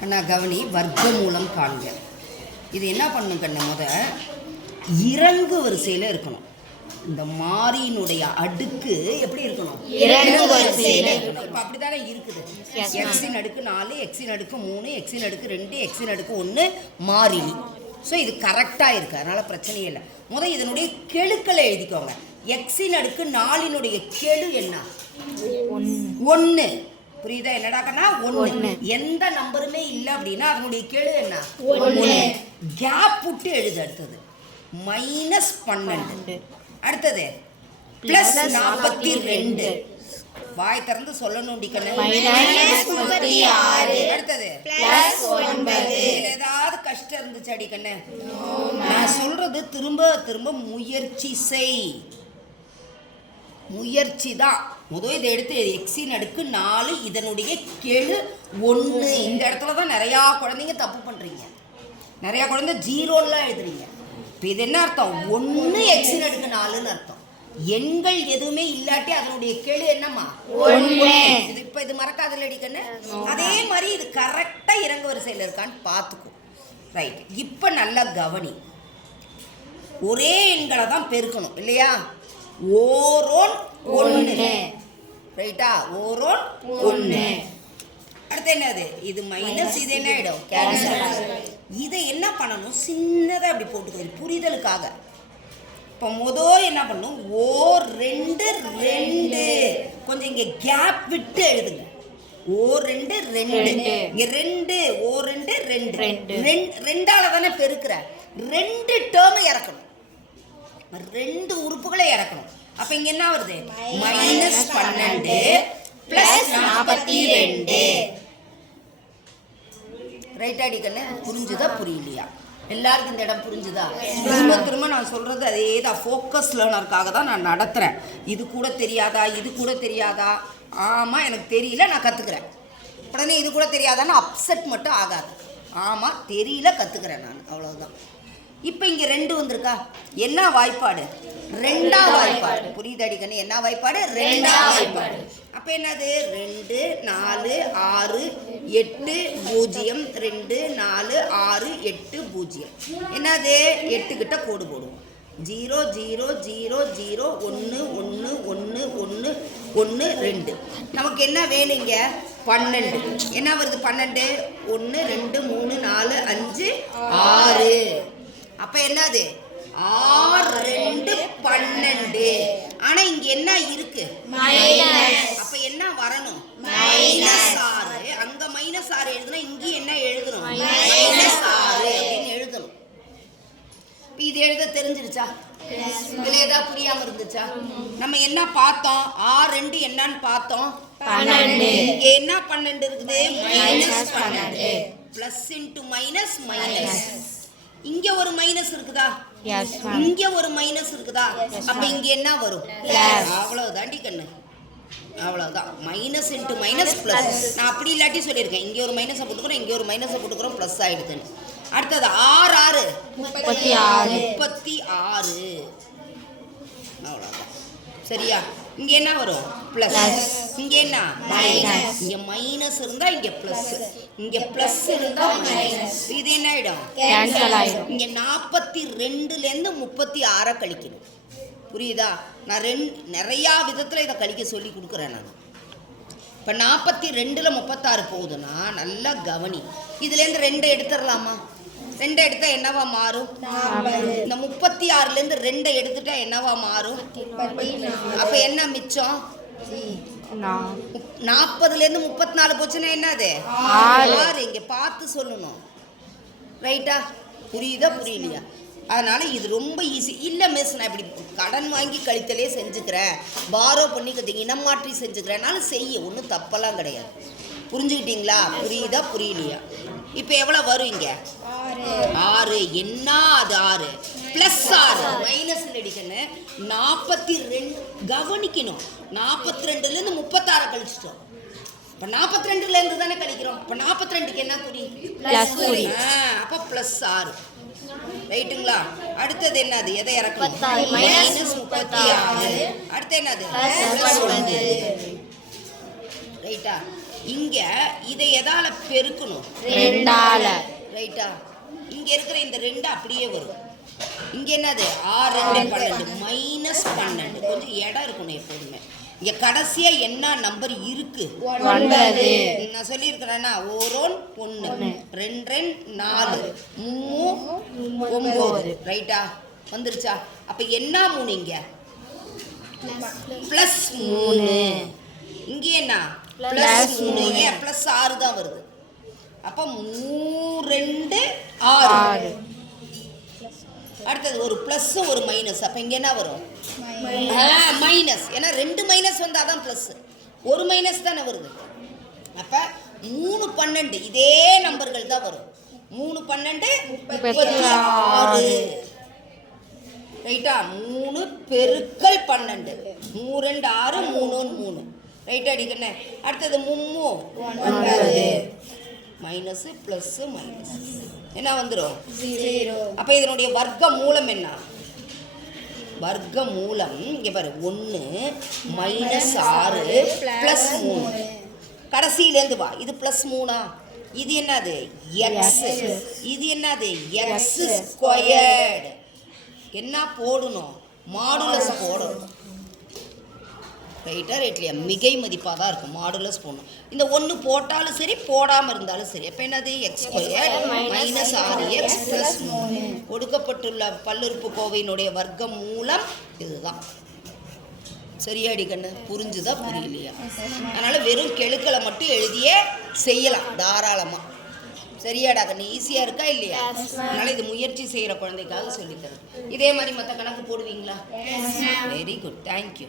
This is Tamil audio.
கண்ணா கவனி, வர்க்க மூலம் காண்க. இது என்ன பண்ணணும் கண்ணா, இறங்கு வரிசையில் இருக்கணும். இந்த மாறியினுடைய அடுக்கு எப்படி இருக்கணும்? இறங்கு வரிசையில். இப்போ அப்படித்தானே இருக்குது. எக்ஸின் அடுக்கு 4, எக்ஸின் அடுக்கு 3, எக்ஸின் அடுக்கு 2, எக்ஸின் அடுக்கு 1 மாறிலி. ஸோ இது கரெக்டாக இருக்குது, அதனால் பிரச்சனையே இல்லை. இதனுடைய கெழுக்களை எழுதிக்கோங்க. எக்ஸின் அடுக்கு 4னுடைய கெழு என்ன? 1. புரியுதா? என்னடா கண்ணா? 1. எந்த நம்பருமே இல்லை அப்படின்னா அதனுடைய கெழு என்ன? 1. கேப் விட்டு எழுது. அடுத்தது -12. அடுத்தது +42. வாய் திறந்து சொல்லணும். அடுத்தது ஏதாவது கஷ்டம் இருந்துச்சு அடிக்கண்ணே? நான் சொல்றது திரும்ப திரும்ப முயற்சி செய். முயற்சி தான். இதை எடுத்து எக்ஸின் அடுக்கு 4, இதனுடைய கெழு 1. இந்த இடத்துல தான் நிறையா குழந்தைங்க தப்பு பண்ணுறீங்க. நிறையா குழந்தை 0லாம் எழுதுறீங்க. இப்போ இது என்ன அர்த்தம்? 1 எக்ஸின் அடுக்கு 4ன்னு அர்த்தம். எண்கள் எதுவுமே இல்லாட்டி அதனுடைய கெழு என்னம்மா? 1. இது இப்போ இது மறக்காதுல அடிக்கண்ணே? அதே மாதிரி இது கரெக்டாக இறங்கு வரிசையில் இருக்கான்னு பார்த்துக்கும். ரைட். இப்போ நல்லா கவனி. ஒரே எண்களை தான் பெருக்கணும் இல்லையா? ஓரோன் 1. ரைட்டா? ஓரோன் 1. அடுத்து என்னது? இது மைனஸ், இது என்ன ஆகிடும்? கேன்சல். இதை என்ன பண்ணணும்? சின்னதாக அப்படி போட்டுக்கணும் புரிதலுக்காக. இப்போ என்ன பண்ணணும்? O2 2. கொஞ்சம் இங்கே கேப் விட்டு எழுதுங்க. O2 2. இங்கே 2. O2 2. 2ஆல தானே பெருக்கிற. 2 டேர்மை இறக்கணும். 2 உறுப்புகளை இறக்கணும். அப்போ இங்கே என்ன வருது? -12 +42. ரைட் அடிக்கண்ணே? புரிஞ்சுதா புரியலையா? எல்லாருக்கும் இந்த இடம் புரிஞ்சுதா? திரும்ப திரும்ப நான் சொல்கிறது அதே தான். ஃபோக்கஸ் லேர்னருக்காக தான் நான் நடத்துகிறேன். இது கூட தெரியாதா, இது கூட தெரியாதா? ஆமாம் எனக்கு தெரியல, நான் கற்றுக்குறேன். உடனே இது கூட தெரியாதான்னு அப்செட் மட்டும் ஆகாது. ஆமாம் தெரியல, கற்றுக்குறேன் நான், அவ்வளோதான். இப்போ இங்கே 2 வந்திருக்கா? என்ன வாய்ப்பாடு? 2ஆம் வாய்ப்பாடு. புரியுது அடிக்கண்ணே? என்ன வாய்ப்பாடு? 2ஆம் வாய்ப்பாடு. அப்போ என்னது? 2 4 6 8 0 2 4 6 8 0. என்னது? 8 கிட்ட கோடு போடுவோம். 0 0 0 0 1 1 1 1 1 2. நமக்கு என்ன வேணுங்க? 12. என்ன வருது? 12 1 2 3 4 5 6. அப்போ என்னது? 6 2 12. ஆனால் இங்கே என்ன இருக்கு? அப்போ என்ன வரணும்? -6. அங்கே -6 எழுதுனா இங்கே என்ன எழுதணும்? -6 அப்படின்னு எழுதணும். இப்போ இது எழுத தெரிஞ்சிருச்சா? இதில் ஏதாவது புரியாமல் இருந்துச்சா? நம்ம என்ன பார்த்தோம்? 6 2 என்னன்னு பார்த்தோம்? 12. இங்கே என்ன 12 இருக்குது? -12. Plus into minus minus. இங்க ஒரு மைனஸ் இருக்குதா? இங்க ஒரு மைனஸ் இருக்குதா? அப்ப இங்க என்ன வரும்? அவ்வளவுதாண்டி கண்ணு, அவ்வளவுதான். Minus into minus plus. நான் அப்படி இல்லாட்டி சொல்லியிருக்கேன். இங்க ஒரு மைனஸை போட்டுக்கிறோம், இங்க ஒரு மைனஸை போட்டுக்கிறோம், பிளஸ் ஆயிடுதுன்னு. அடுத்தது 6 6 36. அவ்வளவுதான். சரியா? இங்க என்ன வரும்? பிளஸ். இங்க என்ன? மைனஸ். இங்க மைனஸ் இருந்தா இங்க பிளஸ், இங்க பிளஸ் இருந்தா மைனஸ். இது என்ன ஆயிடும்? கேன்சல் ஆயிடும். இங்க 42ல இருந்து 36 கழிக்கணும். புரியுதா? நான் நிறையா விதத்துல இதை கழிக்க சொல்லி கொடுக்குறேன் நான். இப்போ 42ல் 36 போகுதுன்னா நல்லா கவனி. இதுலேருந்து 2 எடுத்துடலாமா? 2 எடுத்தா என்னவா மாறும்? இந்த 36லேருந்து 2 எடுத்துட்டா என்னவா மாறும்? அப்போ என்ன மிச்சம்? 40லேருந்து 34 போச்சுன்னா என்னது? 6. இங்கே பார்த்து சொல்லணும். ரைட்டா? புரியுதா புரியலையா? அதனால் இது ரொம்ப ஈஸி. இல்லை மிஸ், நான் இப்படி கடன் வாங்கி கழித்தலே செஞ்சுக்கிறேன், பாரோ பண்ணி இனம் மாற்றி செஞ்சுக்கிறேன்னாலும் செய்ய, ஒன்றும் தப்பெல்லாம் கிடையாது. புரிஞ்சுக்கிட்டீங்களா? புரியுதா புரியலையா? இப்போ எவ்வளோ வரும்? இங்கே 6. என்ன அது? 6 ப்ளஸ் 6 மைனஸ் அடிக்கணும். 42 கவனிக்கணும். 42லேருந்து 36 கழிச்சிட்டோம். இப்போ 42லேருந்து தானே கழிக்கிறோம். இப்போ 42க்கு என்ன குறி? +. அப்போ +6. ரைட்டுங்களா? அடுத்தது என்னது? எதை இறக்கணும்? -36. அடுத்து என்னது? +9. ரைட்டா? இங்கே இதை எதால பெருக்கணும்? 2ஆல. ரைட்டா? இங்கே இருக்கிற இந்த 2 அப்படியே வரும். இங்கே என்னது? 6 2 12 மைனஸ் 12. கொஞ்சம் இடம் இருக்கணும் எப்போதுமே. இங்கே கடைசியாக என்ன நம்பர் இருக்கு? 9. நான் சொல்லியிருக்கிறேன்னா 1 1 2 4 3 9. ரைட்டா? வந்துருச்சா? அப்போ என்ன 3 இங்கே? ப்ளஸ் 3. இங்கே என்ன? ப்ளஸ் 3. ஏன் ப்ளஸ் 6 தான் வருது. அப்போ 3 2 6. அடுத்தது ஒரு ப்ளஸ் ஒரு மைனஸ். அப்போ இங்கே என்ன வரும்? மைனஸ். ஏன்னா 2 மைனஸ் வந்தால் தான் ப்ளஸ். ஒரு மைனஸ் தானே வருது. அப்போ 3 12 இதே நம்பர்கள் தான் வரும். 3 12 36. ரைட்டா? 3 பெருக்கல் 12. 3 2 6 3 3. ரைட்டா அடிக்கண்ணே? அடுத்தது 9 மைனஸ் ப்ளஸ் மைனஸ் என்ன வந்துடும்? 0. அப்போ இதனுடைய வர்க்க மூலம் என்ன? வர்க்க மூலம் இங்கே பாரு 1 மைனஸ் 6 ப்ளஸ் 3. கடைசியிலேருந்து வா. இது ப்ளஸ் 3. இது என்னது? எக்ஸ். இது என்னது? X squared. என்ன போடணும்? மாடுலஸ் போடணும். ரைட்டா? ரைட்லையா? மிகை மதிப்பாக தான் இருக்கும். மாடுலஸ் போடணும். இந்த 1 போட்டாலும் சரி போடாமல் இருந்தாலும் சரி. அப்போ என்னது? X square minus 6x plus 3. கொடுக்கப்பட்டுள்ள பல்லுறுப்புக்கோவையினுடைய வர்க்க மூலம் இதுதான். சரியாடி கண்ணு? புரிஞ்சுதா புரியலையா? அதனால் வெறும் கெழுக்களை மட்டும் எழுதியே செய்யலாம் தாராளமாக. சரியாடா கண்ணு? ஈஸியாக இருக்கா இல்லையா? அதனால் இது முயற்சி செய்கிற குழந்தைக்காக சொல்லித்தரேன். இதே மாதிரி மற்ற கணக்கு போடுவீங்களா? Very good. தேங்க்யூ.